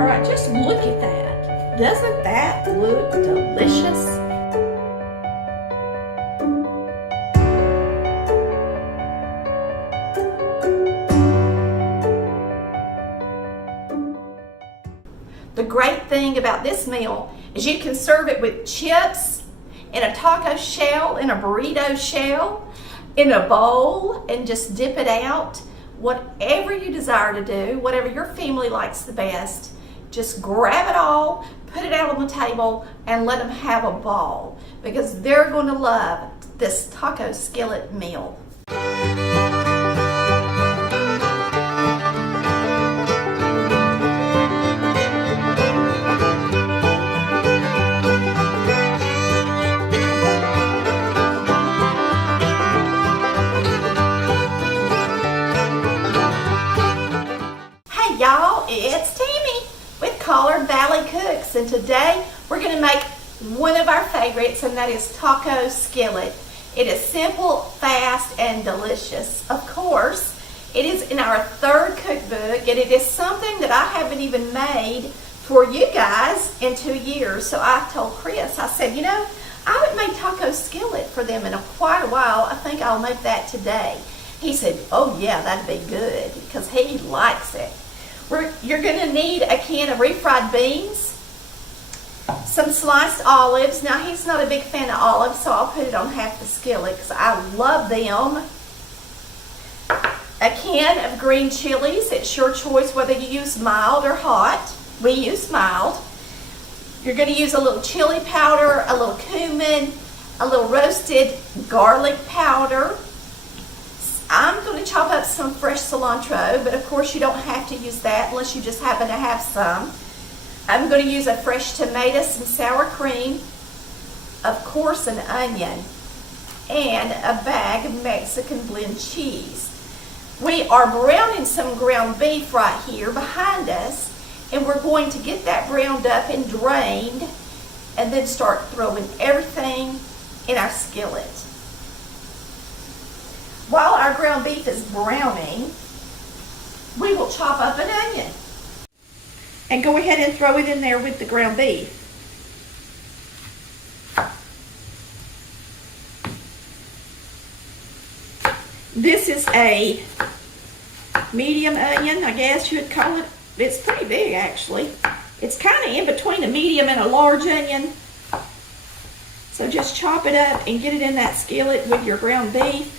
All right, just look at that. Doesn't that look delicious? The great thing about this meal is you can serve it with chips, in a taco shell, in a burrito shell, in a bowl, and just dip it out. Whatever you desire to do, whatever your family likes the best, just grab it all, put it out on the table, and let them have a ball, because they're going to love this taco skillet meal. Y'all, it's Tammy with Collard Valley Cooks, and today we're going to make one of our favorites, and that is taco skillet. It is simple, fast, and delicious. Of course, it is in our third cookbook, and it is something that I haven't even made for you guys in 2 years. So I told Chris, I said, you know, I haven't made taco skillet for them in quite a while. I think I'll make that today. He said, oh yeah, that'd be good, because he likes it. You're going to need a can of refried beans, some sliced olives. Now, he's not a big fan of olives, so I'll put it on half the skillet because I love them. A can of green chilies. It's your choice whether you use mild or hot. We use mild. You're going to use a little chili powder, a little cumin, a little roasted garlic powder. I'm going to chop up some fresh cilantro, but of course you don't have to use that unless you just happen to have some. I'm going to use a fresh tomato, some sour cream, of course an onion, and a bag of Mexican blend cheese. We are browning some ground beef right here behind us, and we're going to get that browned up and drained, and then start throwing everything in our skillet. While our ground beef is browning, we will chop up an onion and go ahead and throw it in there with the ground beef. This is a medium onion, I guess you would call it. It's pretty big, actually. It's kind of in between a medium and a large onion. So just chop it up and get it in that skillet with your ground beef.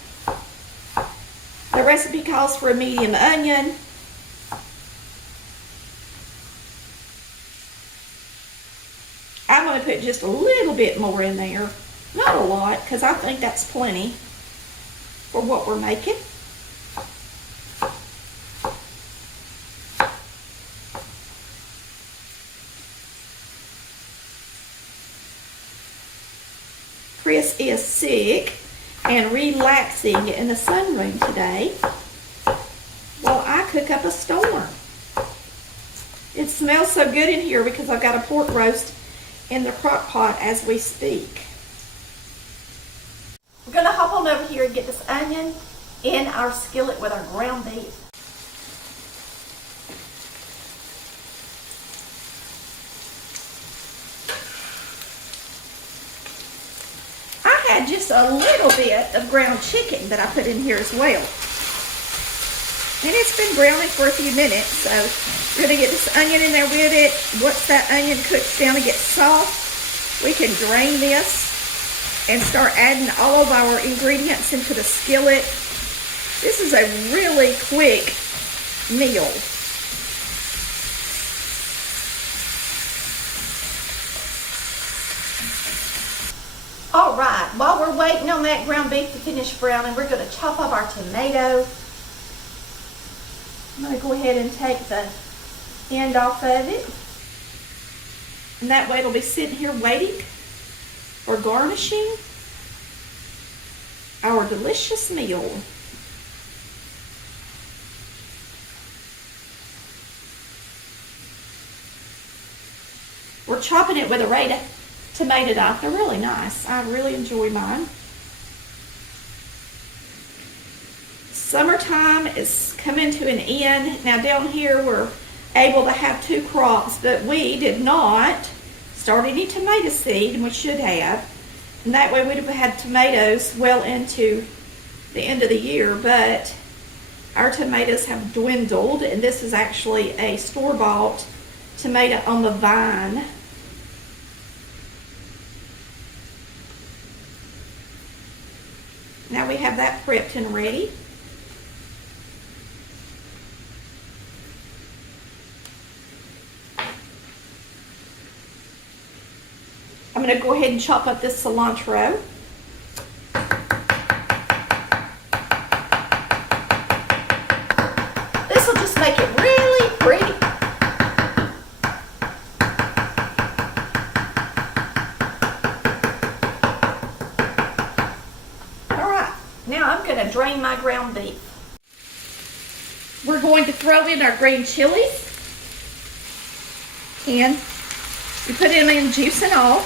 The recipe calls for a medium onion. I'm going to put just a little bit more in there. Not a lot, because I think that's plenty for what we're making. Chris is sick and relaxing in the sunroom today while I cook up a storm. It smells so good in here because I've got a pork roast in the crock pot as we speak. We're going to hop on over here and get this onion in our skillet with our ground beef. Just a little bit of ground chicken that I put in here as well. And it's been browning for a few minutes, so we're going to get this onion in there with it. Once that onion cooks down and gets soft, we can drain this and start adding all of our ingredients into the skillet. This is a really quick meal. All right, while we're waiting on that ground beef to finish browning, we're going to chop up our tomato. I'm going to go ahead and take the end off of it. And that way it'll be sitting here waiting for garnishing our delicious meal. We're chopping it with a red tomato knife. They're really nice. I really enjoy mine. Summertime is coming to an end. Now down here where able to have 2 crops, but we did not start any tomato seed, and we should have. And that way we'd have had tomatoes well into the end of the year, but our tomatoes have dwindled, and this is actually a store-bought tomato on the vine. Now we have that prepped and ready. I'm going to go ahead and chop up this cilantro. This will just make it really pretty. Alright, now I'm going to drain my ground beef. We're going to throw in our green chilies. And we put them in juice and all.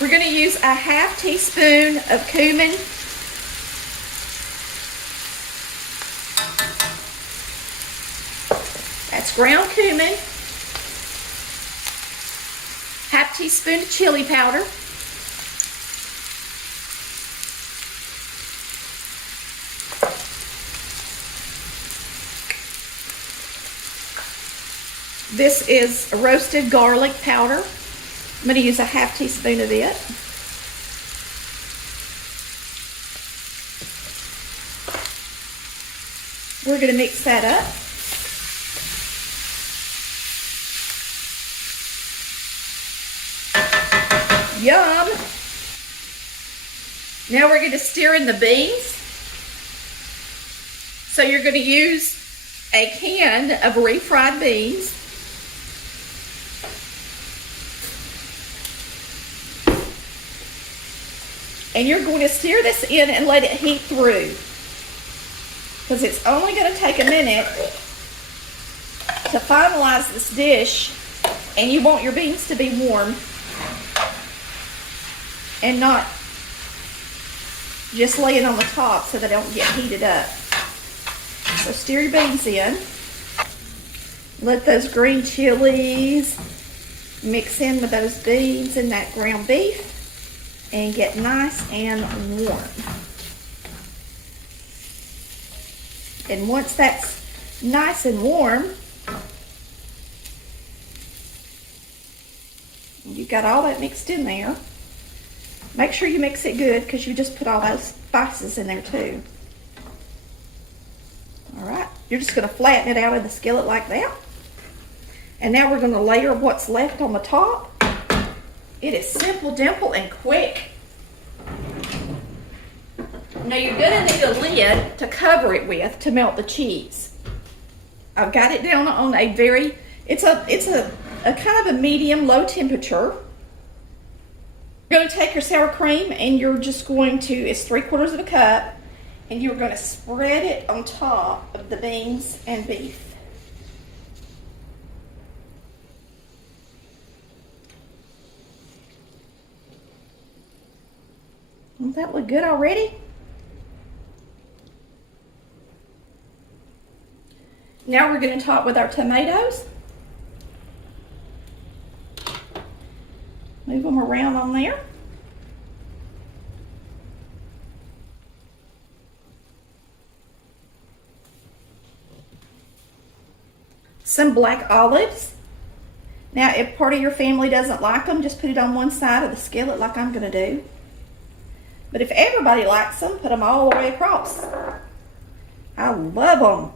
We're going to use a half teaspoon of cumin. That's ground cumin. Half teaspoon of chili powder. This is roasted garlic powder. I'm going to use a half teaspoon of it. We're going to mix that up. Yum! Now we're going to stir in the beans. So you're going to use a can of refried beans. And you're going to stir this in and let it heat through, because it's only going to take a minute to finalize this dish, and you want your beans to be warm and not just laying on the top so they don't get heated up. So stir your beans in. Let those green chilies mix in with those beans and that ground beef and get nice and warm. And once that's nice and warm, you've got all that mixed in there. Make sure you mix it good, because you just put all those spices in there too. Alright, you're just going to flatten it out in the skillet like that. And now we're going to layer what's left on the top. It is simple, dimple, and quick. Now you're going to need a lid to cover it with to melt the cheese. I've got it down on a very, it's a kind of a medium low temperature. You're going to take your sour cream and you're just going to, it's 3/4 of a cup, and you're going to spread it on top of the beans and beef. Doesn't that look good already? Now we're going to top with our tomatoes. Move them around on there. Some black olives. Now, if part of your family doesn't like them, just put it on one side of the skillet like I'm going to do. But if everybody likes them, put them all the way across. I love them.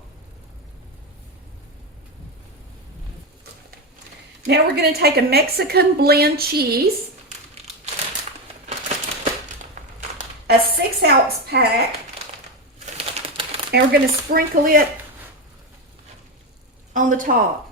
Now we're going to take a Mexican blend cheese, a 6-ounce pack, and we're going to sprinkle it on the top.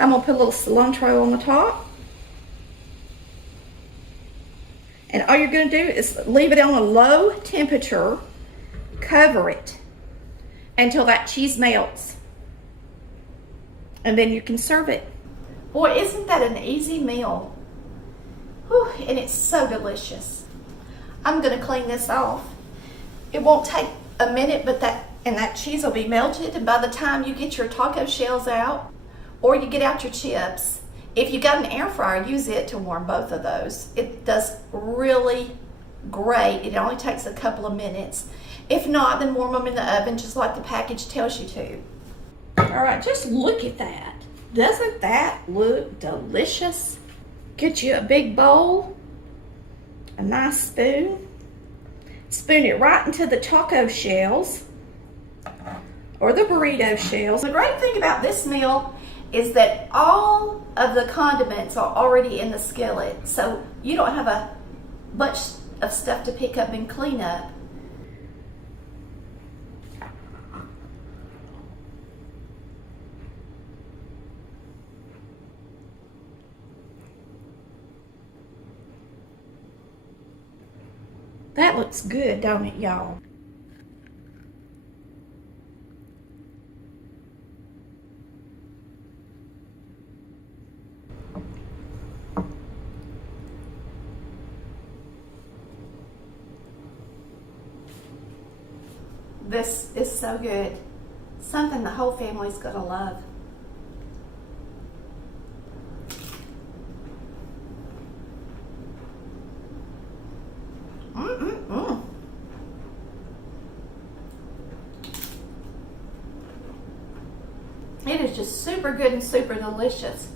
I'm gonna put a little cilantro on the top. And all you're gonna do is leave it on a low temperature, cover it until that cheese melts. And then you can serve it. Boy, isn't that an easy meal? Whew, and it's so delicious. I'm gonna clean this off. It won't take a minute, but that cheese will be melted, and by the time you get your taco shells out, or you get out your chips, if you got an air fryer, use it to warm both of those. It does really great. It only takes a couple of minutes. If not, then warm them in the oven just like the package tells you to. All right, just look at that. Doesn't that look delicious? Get you a big bowl, a nice spoon. Spoon it right into the taco shells or the burrito shells. The great thing about this meal is that all of the condiments are already in the skillet, so you don't have a bunch of stuff to pick up and clean up. That looks good, don't it, y'all? This is so good. Something the whole family's gonna love. It is just super good and super delicious.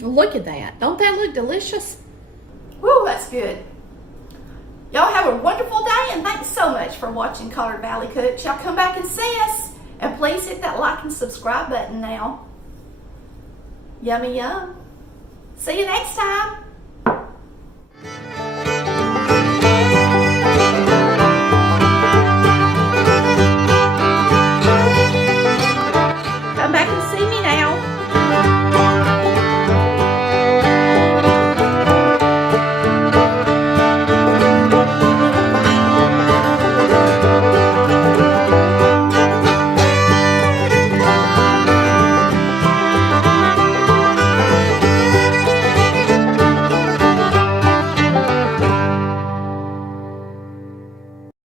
Look at that. Don't that look delicious? Woo, that's good. Y'all have a wonderful day, and thanks so much for watching Collard Valley Cooks. Y'all come back and see us. And please hit that like and subscribe button now. Yummy yum. See you next time.